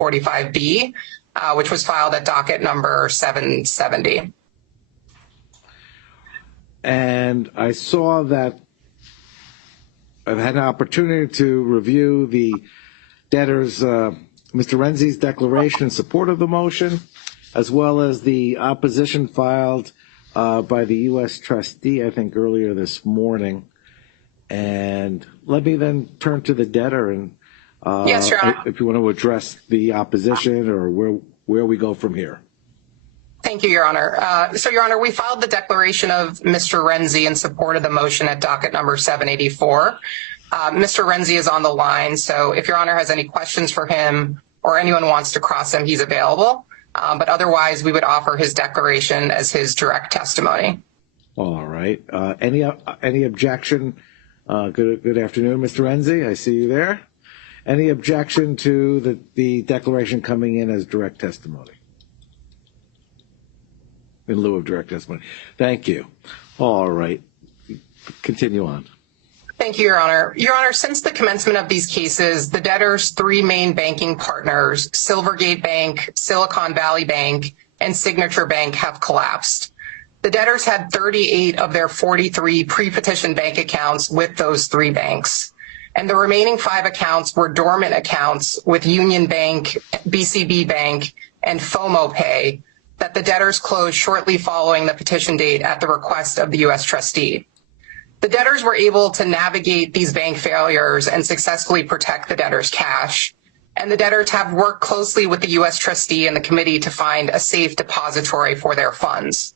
345B, which was filed at docket number 770. And I saw that I've had an opportunity to review the debtor's, Mr. Renzi's declaration in support of the motion, as well as the opposition filed by the U.S. trustee, I think, earlier this morning. And let me then turn to the debtor and Yes, Your Honor. if you want to address the opposition or where we go from here. Thank you, Your Honor. So, Your Honor, we filed the declaration of Mr. Renzi in support of the motion at docket number 784. Mr. Renzi is on the line, so if Your Honor has any questions for him or anyone wants to cross him, he's available. But otherwise, we would offer his declaration as his direct testimony. All right. Any objection? Good afternoon, Mr. Renzi. I see you there. Any objection to the declaration coming in as direct testimony? In lieu of direct testimony. Thank you. All right. Continue on. Thank you, Your Honor. Your Honor, since the commencement of these cases, the debtor's three main banking partners, Silvergate Bank, Silicon Valley Bank, and Signature Bank, have collapsed. The debtors had 38 of their 43 pre-petition bank accounts with those three banks. And the remaining 5 accounts were dormant accounts with Union Bank, BCB Bank, and FOMO Pay that the debtors closed shortly following the petition date at the request of the U.S. trustee. The debtors were able to navigate these bank failures and successfully protect the debtors' cash. And the debtors have worked closely with the U.S. trustee and the committee to find a safe depository for their funds.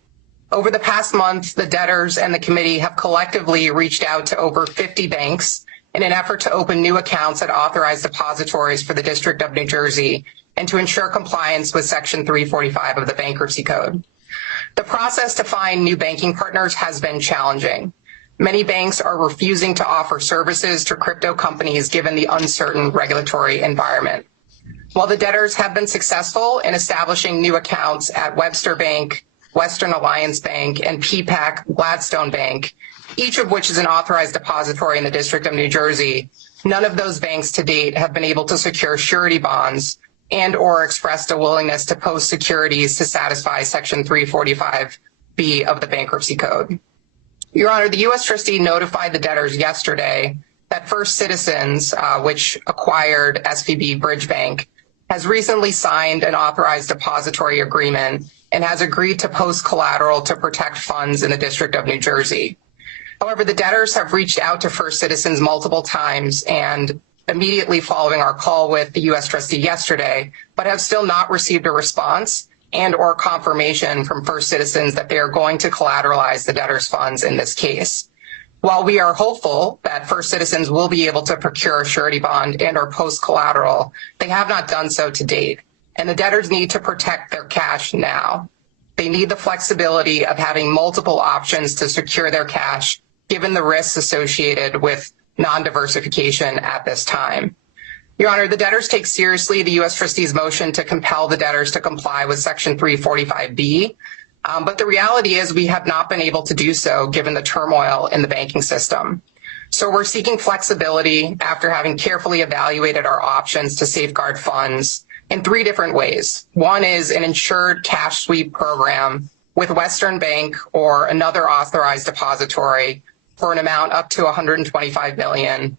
Over the past month, the debtors and the committee have collectively reached out to over 50 banks in an effort to open new accounts at authorized depositories for the District of New Jersey and to ensure compliance with Section 345 of the Bankruptcy Code. The process to find new banking partners has been challenging. Many banks are refusing to offer services to crypto companies given the uncertain regulatory environment. While the debtors have been successful in establishing new accounts at Webster Bank, Western Alliance Bank, and PPAC Gladstone Bank, each of which is an authorized depository in the District of New Jersey, none of those banks to date have been able to secure surety bonds and or expressed a willingness to post securities to satisfy Section 345B of the Bankruptcy Code. Your Honor, the U.S. trustee notified the debtors yesterday that First Citizens, which acquired SVB Bridge Bank, has recently signed an authorized depository agreement and has agreed to post collateral to protect funds in the District of New Jersey. However, the debtors have reached out to First Citizens multiple times and immediately following our call with the U.S. trustee yesterday, but have still not received a response and or confirmation from First Citizens that they are going to collateralize the debtors' funds in this case. While we are hopeful that First Citizens will be able to procure a surety bond and or post collateral, they have not done so to date, and the debtors need to protect their cash now. They need the flexibility of having multiple options to secure their cash, given the risks associated with non-diversification at this time. Your Honor, the debtors take seriously the U.S. trustee's motion to compel the debtors to comply with Section 345B, but the reality is we have not been able to do so given the turmoil in the banking system. So we're seeking flexibility after having carefully evaluated our options to safeguard funds in 3 different ways. One is an insured cash sweep program with Western Bank or another authorized depository for an amount up to $125 million.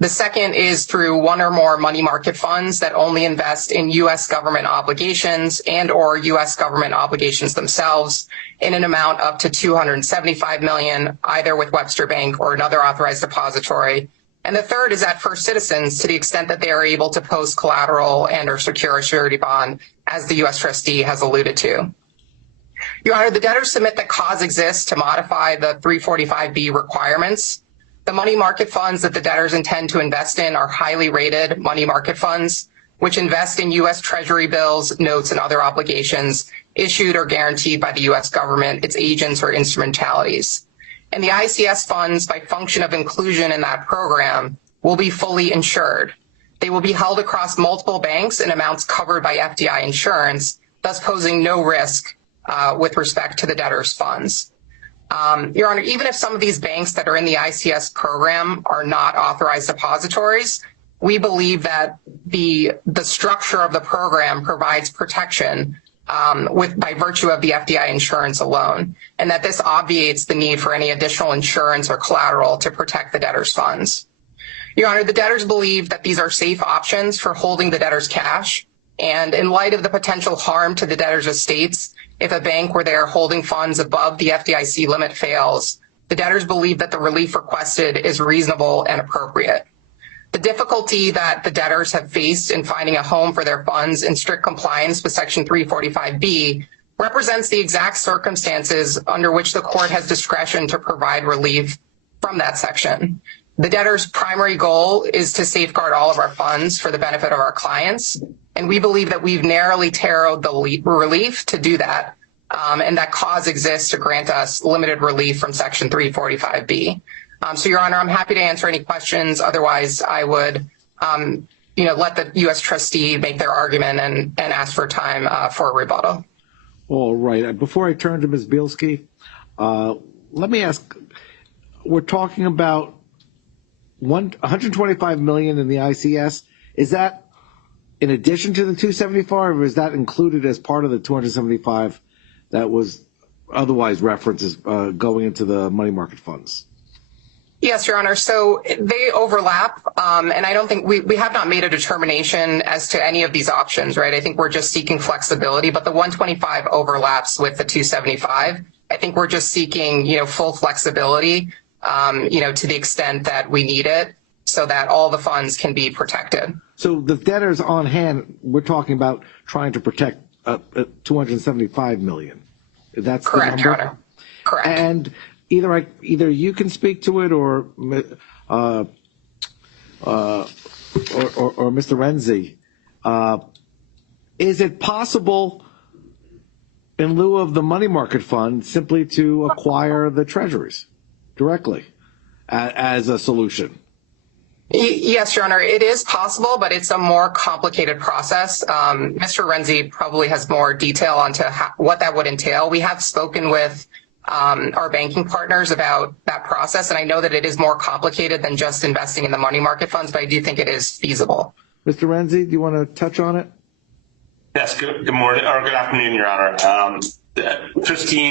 The second is through one or more money market funds that only invest in U.S. government obligations and or U.S. government obligations themselves in an amount up to $275 million, either with Webster Bank or another authorized depository. And the third is at First Citizens to the extent that they are able to post collateral and or secure a surety bond, as the U.S. trustee has alluded to. Your Honor, the debtors submit that cause exists to modify the 345B requirements. The money market funds that the debtors intend to invest in are highly rated money market funds, which invest in U.S. Treasury bills, notes, and other obligations issued or guaranteed by the U.S. government, its agents, or instrumentalities. And the ICS funds, by function of inclusion in that program, will be fully insured. They will be held across multiple banks in amounts covered by FDI insurance, thus posing no risk with respect to the debtors' funds. Your Honor, even if some of these banks that are in the ICS program are not authorized depositories, we believe that the structure of the program provides protection by virtue of the FDI insurance alone, and that this obviates the need for any additional insurance or collateral to protect the debtor's funds. Your Honor, the debtors believe that these are safe options for holding the debtor's cash, and in light of the potential harm to the debtor's estates, if a bank where they are holding funds above the FDIC limit fails, the debtors believe that the relief requested is reasonable and appropriate. The difficulty that the debtors have faced in finding a home for their funds in strict compliance with Section 345B represents the exact circumstances under which the court has discretion to provide relief from that section. The debtor's primary goal is to safeguard all of our funds for the benefit of our clients, and we believe that we've narrowly tailored the relief to do that, and that cause exists to grant us limited relief from Section 345B. So, Your Honor, I'm happy to answer any questions. Otherwise, I would, let the U.S. trustee make their argument and ask for time for a rebuttal. All right. Before I turn to Ms. Bielski, let me ask, we're talking about $125 million in the ICS. Is that in addition to the 275, or is that included as part of the 275 that was otherwise referenced as going into the money market funds? Yes, Your Honor. So they overlap, and I don't think we have not made a determination as to any of these options, right? I think we're just seeking flexibility, but the 125 overlaps with the 275. I think we're just seeking, full flexibility, to the extent that we need it so that all the funds can be protected. So the debtors on hand, we're talking about trying to protect $275 million. That's correct, the number? Your Honor. Correct. And either you can speak to it or Mr. Renzi. Is it possible, in lieu of the money market fund, simply to acquire the treasuries directly as a solution? Yes, Your Honor, it is possible, but it's a more complicated process. Mr. Renzi probably has more detail onto what that would entail. We have spoken with our banking partners about that process, and I know that it is more complicated than just investing in the money market funds, but I do think it is feasible. Mr. Renzi, do you want to touch on it? Yes, good morning, or good afternoon, Your Honor. Trustee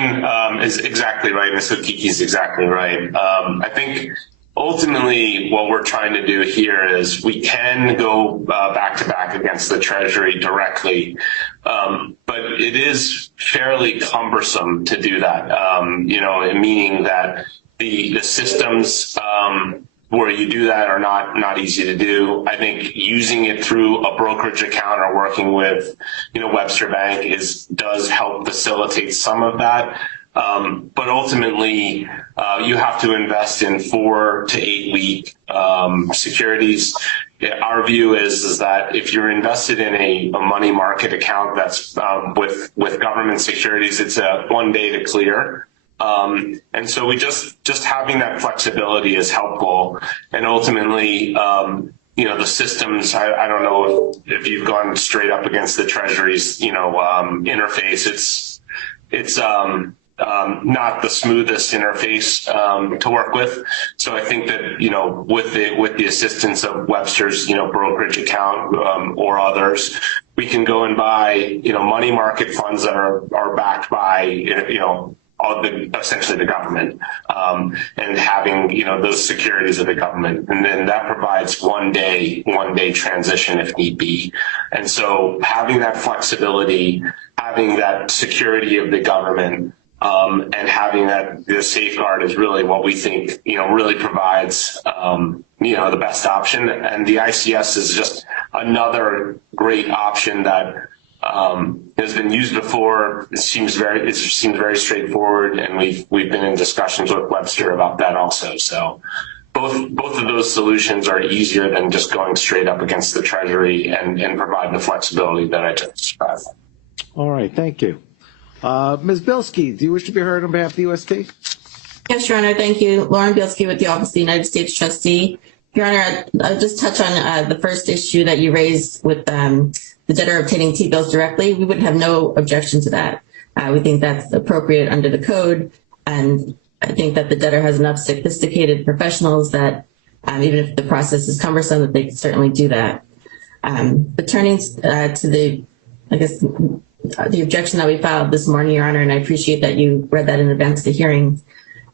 is exactly right, Ms. Okiki is exactly right. I think ultimately what we're trying to do here is we can go back to back against the Treasury directly, but it is fairly cumbersome to do that, meaning that the systems where you do that are not easy to do. I think using it through a brokerage account or working with, Webster Bank does help facilitate some of that. But ultimately, you have to invest in 4 to 8 week securities. Our view is that if you're invested in a money market account that's with government securities, it's a 1 day to clear. And so we just having that flexibility is helpful. And ultimately, the systems, I don't know if you've gone straight up against the Treasury's, interface. It's not the smoothest interface to work with. So I think that, with the assistance of Webster's, brokerage account or others, we can go and buy, money market funds that are backed by, essentially the government, and having, those securities of the government. And then that provides 1 day transition if need be. And so having that flexibility, having that security of the government, and having the safeguard is really what we think, really provides, the best option. And the ICS is just another great option that has been used before. It seems very straightforward, and we've been in discussions with Webster about that also. So both of those solutions are easier than just going straight up against the Treasury and provide the flexibility that I just described. All right, thank you. Ms. Bielski, do you wish to be heard on behalf of the UST? Yes, Your Honor. Thank you. Lauren Bielski with the Office of the United States Trustee. Your Honor, I'll just touch on the first issue that you raised with the debtor obtaining T-bills directly. We would have no objection to that. We think that's appropriate under the code, and I think that the debtor has enough sophisticated professionals that even if the process is cumbersome, that they can certainly do that. But turning to the objection that we filed this morning, Your Honor, and I appreciate that you read that in advance of the hearing.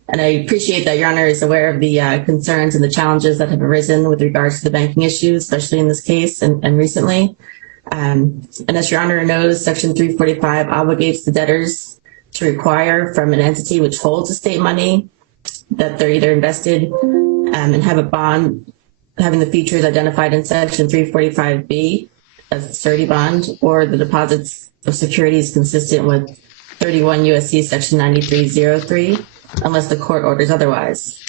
And I appreciate that Your Honor is aware of the concerns and the challenges that have arisen with regards to the banking issues, especially in this case and recently. And as Your Honor knows, Section 345 obligates the debtors to require from an entity which holds estate money that they're either invested and have a bond having the features identified in Section 345B as a surety bond, or the deposits of securities consistent with 31 U.S.C. Section 9303, unless the court orders otherwise.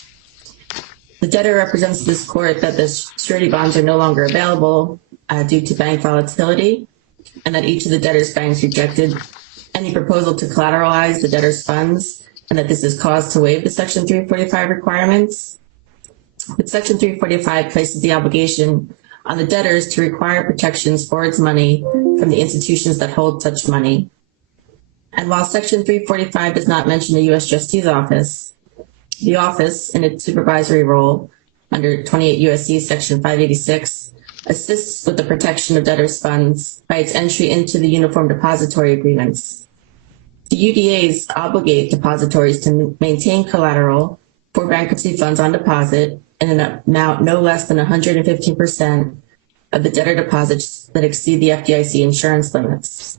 The debtor represents to this court that the surety bonds are no longer available due to bank volatility, and that each of the debtor's banks rejected any proposal to collateralize the debtor's funds, and that this is cause to waive the Section 345 requirements. But Section 345 places the obligation on the debtors to require protections for its money from the institutions that hold such money. And while Section 345 does not mention the U.S. Trustee's office, the office, in its supervisory role under 28 U.S.C. Section 586, assists with the protection of debtors' funds by its entry into the Uniform Depository Agreements. The UDAs obligate depositories to maintain collateral for bankruptcy funds on deposit in an amount no less than 115% of the debtor deposits that exceed the FDIC insurance limits.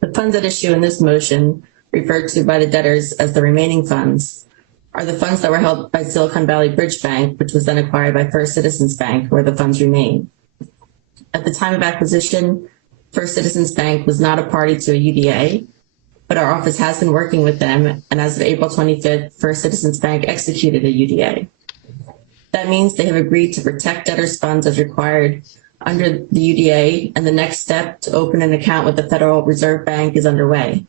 The funds at issue in this motion, referred to by the debtors as the remaining funds, are the funds that were held by Silicon Valley Bridge Bank, which was then acquired by First Citizens Bank, where the funds remain. At the time of acquisition, First Citizens Bank was not a party to a UDA, but our office has been working with them, and as of April 25th, First Citizens Bank executed a UDA. That means they have agreed to protect debtors' funds as required under the UDA, and the next step to open an account with the Federal Reserve Bank is underway.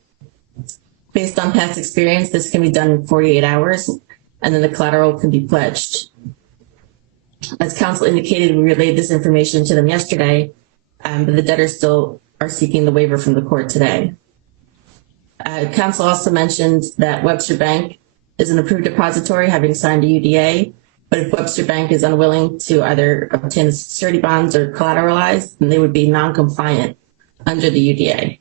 Based on past experience, this can be done in 48 hours, and then the collateral can be pledged. As counsel indicated, we relayed this information to them yesterday, but the debtors still are seeking the waiver from the court today. Counsel also mentioned that Webster Bank is an approved depository, having signed a UDA, but if Webster Bank is unwilling to either obtain the security bonds or collateralize, then they would be non-compliant under the UDA.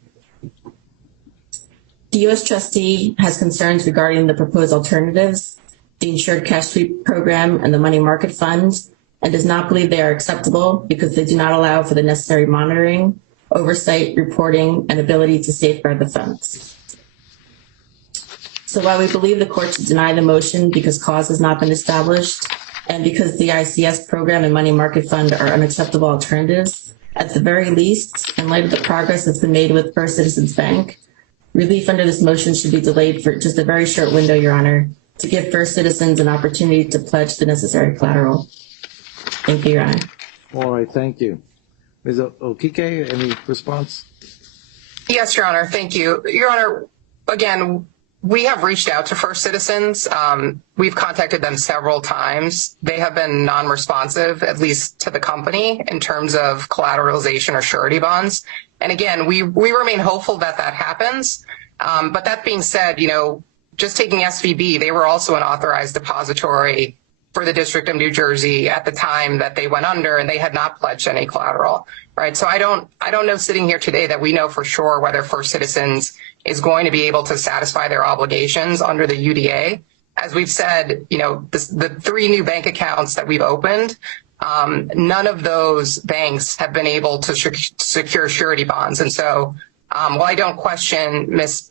The U.S. Trustee has concerns regarding the proposed alternatives, the Insured Cash Sweep Program and the Money Market Fund, and does not believe they are acceptable because they do not allow for the necessary monitoring, oversight, reporting, and ability to safeguard the funds. So while we believe the court should deny the motion because cause has not been established, and because the ICS program and money market fund are unacceptable alternatives, at the very least, in light of the progress that's been made with First Citizens Bank, relief under this motion should be delayed for just a very short window, Your Honor, to give First Citizens an opportunity to pledge the necessary collateral. Thank you, Your Honor. All right, thank you. Ms. Okike, any response? Yes, Your Honor. Thank you. Your Honor, again, we have reached out to First Citizens. We've contacted them several times. They have been non-responsive, at least to the company, in terms of collateralization or surety bonds. And again, we remain hopeful that that happens. But that being said, just taking SVB, they were also an authorized depository for the District of New Jersey at the time that they went under, and they had not pledged any collateral, right? So I don't know sitting here today that we know for sure whether First Citizens is going to be able to satisfy their obligations under the UDA. As we've said, the 3 new bank accounts that we've opened, none of those banks have been able to secure surety bonds. And so while I don't question Ms.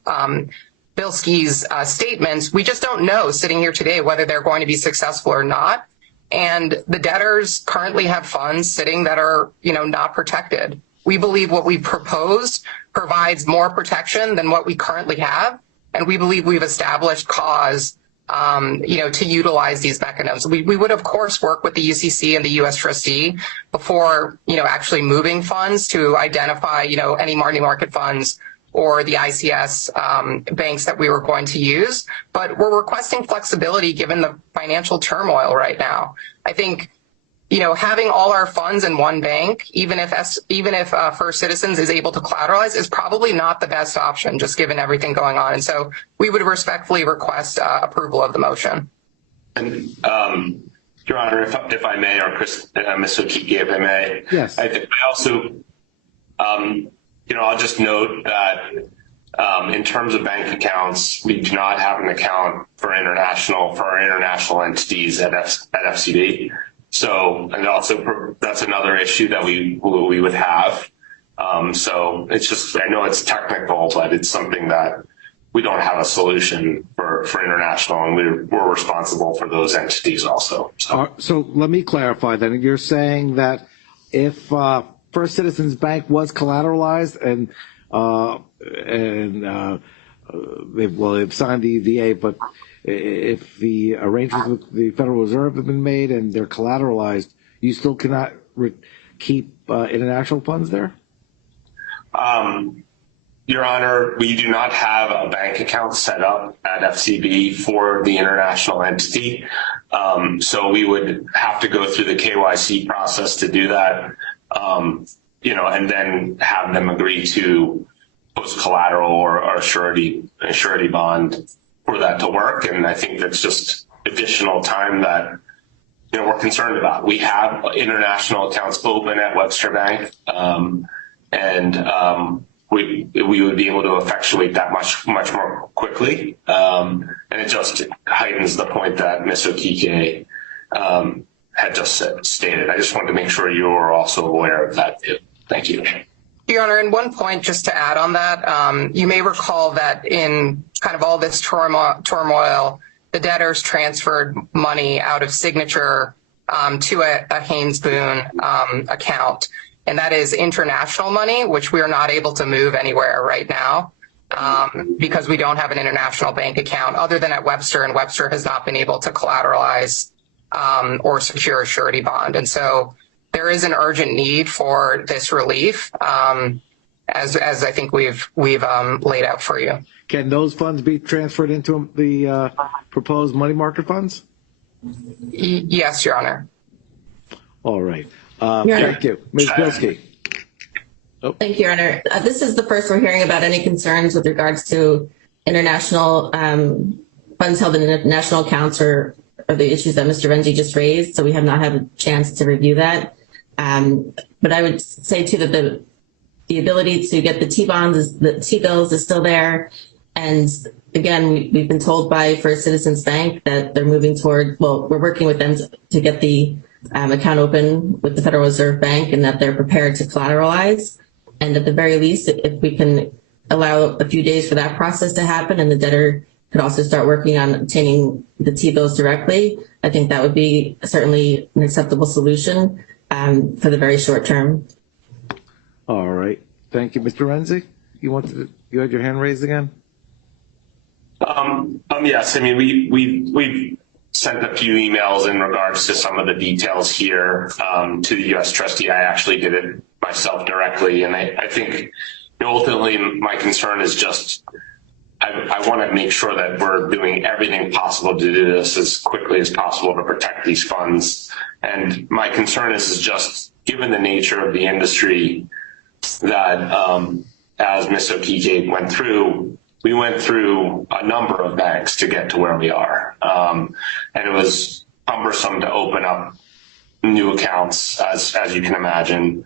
Bilski's statements, we just don't know sitting here today whether they're going to be successful or not. And the debtors currently have funds sitting that are, not protected. We believe what we proposed provides more protection than what we currently have. And we believe we've established cause, to utilize these mechanisms. We would, of course, work with the UCC and the U.S. Trustee before, actually moving funds to identify, any money market funds or the ICS banks that we were going to use. But we're requesting flexibility given the financial turmoil right now. I think, having all our funds in one bank, even if First Citizens is able to collateralize, is probably not the best option, just given everything going on. And so we would respectfully request approval of the motion. And Your Honor, if I may, or Ms. O'Keefe, if I may. Yes. I also, I'll just note that in terms of bank accounts, we do not have an account for our international entities at FCB. So, and also that's another issue that we would have. So it's just, I know it's technical, but it's something that we don't have a solution for international, and we're responsible for those entities also. So let me clarify then. You're saying that if First Citizens Bank was collateralized and they've signed the EVA, but if the arrangements with the Federal Reserve have been made and they're collateralized, you still cannot keep international funds there? Your Honor, we do not have a bank account set up at FCB for the international entity. So we would have to go through the KYC process to do that, and then have them agree to post collateral or a surety bond for that to work. And I think that's just additional time that, we're concerned about. We have international accounts open at Webster Bank, we would be able to effectuate that much more quickly. And it just heightens the point that Ms. O'Keefe had just stated. I just wanted to make sure you were also aware of that too. Thank you. Your Honor, and one point just to add on that, you may recall that in kind of all this turmoil, the debtors transferred money out of Signature to a Haynes Boone account. And that is international money, which we are not able to move anywhere right now because we don't have an international bank account other than at Webster, and Webster has not been able to collateralize or secure a surety bond. And so there is an urgent need for this relief, as I think we've laid out for you. Can those funds be transferred into the proposed money market funds? Yes, Your Honor. All right. Thank you. Ms. Bilski. Oh. Thank you, Your Honor. This is the first we're hearing about any concerns with regards to international funds held in national accounts or the issues that Mr. Renzi just raised. So we have not had a chance to review that. But I would say too that the ability to get the T-bonds, the T-bills is still there. And again, we've been told by First Citizens Bank that they're moving toward, we're working with them to get the account open with the Federal Reserve Bank, and that they're prepared to collateralize. And at the very least, if we can allow a few days for that process to happen, and the debtor could also start working on obtaining the T-bills directly, I think that would be certainly an acceptable solution for the very short term. All right. Thank you. Mr. Renzi, you had your hand raised again? Yes. I mean, we sent a few emails in regards to some of the details here to the U.S. Trustee. I actually did it myself directly, and I think ultimately my concern is just I want to make sure that we're doing everything possible to do this as quickly as possible to protect these funds. And my concern is just given the nature of the industry that as Ms. O'Keefe went through, we went through a number of banks to get to where we are. And it was cumbersome to open up new accounts, as you can imagine.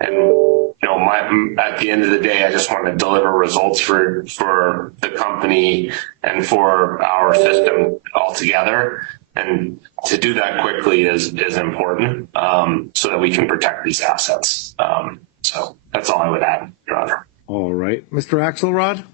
And at the end of the day, I just want to deliver results for the company and for our system altogether. And to do that quickly is important so that we can protect these assets. So that's all I would add, Your Honor. All right. Mr. Axelrod?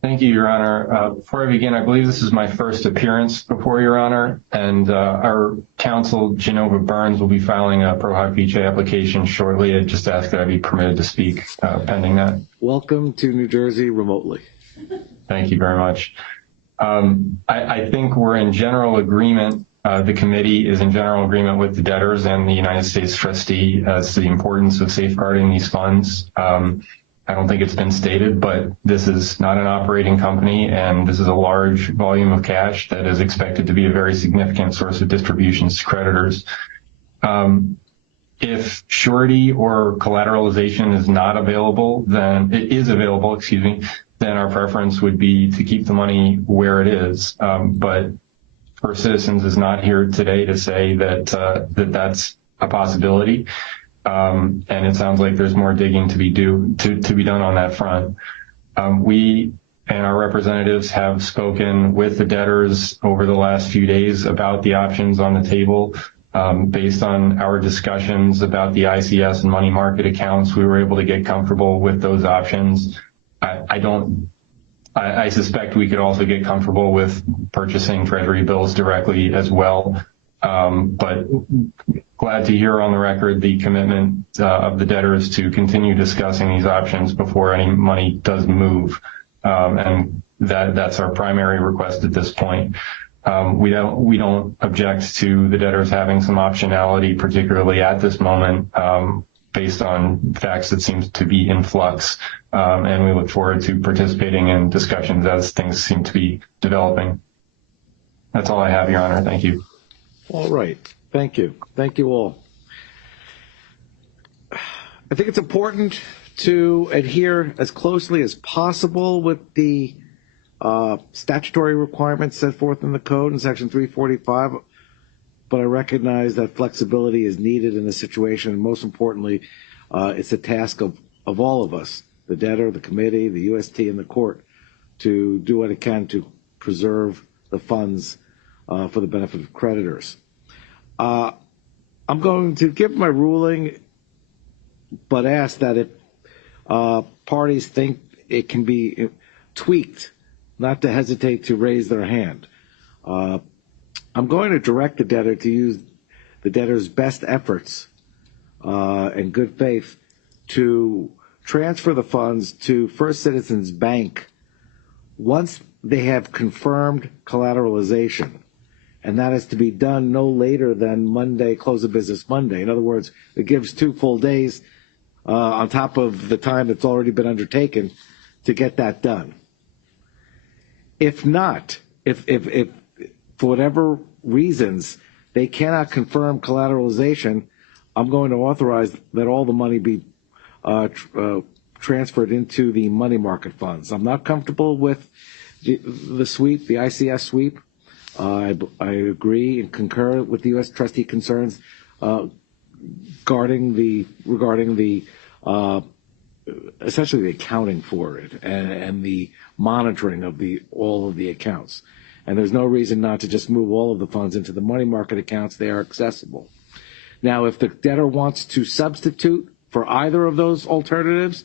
Thank you, Your Honor. Before I begin, I believe this is my first appearance before Your Honor, and our counsel, Genova Burns, will be filing a pro hac vice application shortly. I just ask that I be permitted to speak pending that. Welcome to New Jersey remotely. Thank you very much. I think we're in general agreement. The committee is in general agreement with the debtors and the United States trustee as to the importance of safeguarding these funds. I don't think it's been stated, but this is not an operating company, and this is a large volume of cash that is expected to be a very significant source of distributions to creditors. If surety or collateralization is not available, then it is available, then our preference would be to keep the money where it is. But First Citizens is not here today to say that that's a possibility. And it sounds like there's more digging to be done on that front. We and our representatives have spoken with the debtors over the last few days about the options on the table. Based on our discussions about the ICS and money market accounts, we were able to get comfortable with those options. I suspect we could also get comfortable with purchasing Treasury bills directly as well. But glad to hear on the record the commitment of the debtors to continue discussing these options before any money does move. And that's our primary request at this point. We don't object to the debtors having some optionality, particularly at this moment, based on facts that seem to be in flux. And we look forward to participating in discussions as things seem to be developing. That's all I have, Your Honor. Thank you. All right. Thank you. Thank you all. I think it's important to adhere as closely as possible with the statutory requirements set forth in the code in section 345, but I recognize that flexibility is needed in this situation, and most importantly, it's a task of all of us, the debtor, the committee, the UST, and the court, to do what it can to preserve the funds for the benefit of creditors. I'm going to give my ruling, but ask that if parties think it can be tweaked, not to hesitate to raise their hand. I'm going to direct the debtor to use the debtor's best efforts and good faith to transfer the funds to First Citizens Bank once they have confirmed collateralization. And that is to be done no later than Monday, close of business Monday. In other words, it gives 2 full days on top of the time that's already been undertaken to get that done. If not, if for whatever reasons they cannot confirm collateralization, I'm going to authorize that all the money be transferred into the money market funds. I'm not comfortable with the sweep, the ICS sweep. I agree and concur with the U.S. trustee concerns regarding the essentially the accounting for it and the monitoring of all of the accounts. And there's no reason not to just move all of the funds into the money market accounts. They are accessible. Now, if the debtor wants to substitute for either of those alternatives,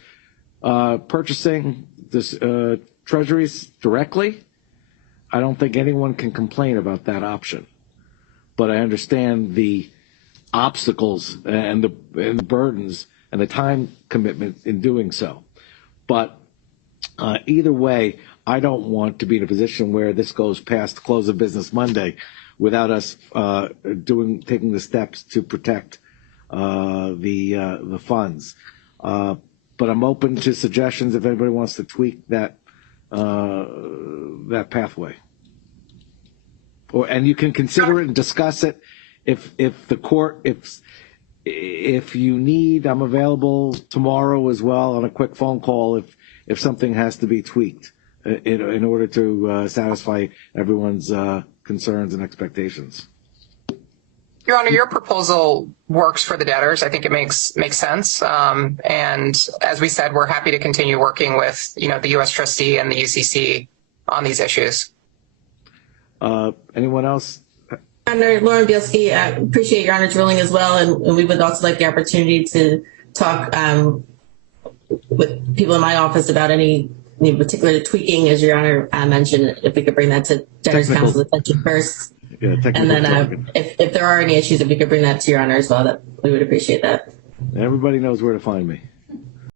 purchasing this treasuries directly, I don't think anyone can complain about that option. But I understand the obstacles and the burdens and the time commitment in doing so. But either way, I don't want to be in a position where this goes past close of business Monday without us taking the steps to protect the funds. But I'm open to suggestions if anybody wants to tweak that pathway. And you can consider it and discuss it. If the court, if you need, I'm available tomorrow as well on a quick phone call if something has to be tweaked in order to satisfy everyone's concerns and expectations. Your Honor, your proposal works for the debtors. I think it makes sense. And as we said, we're happy to continue working with the U.S. trustee and the UCC on these issues. Anyone else? Under Lauren Bielski, I appreciate Your Honor's ruling as well, and we would also like the opportunity to talk with people in my office about any particular tweaking, as Your Honor mentioned, if we could bring that to debtors' counsel's attention first. Yeah, and then if there are any issues, if we could bring that to Your Honor as well, that we would appreciate that. Everybody knows where to find me.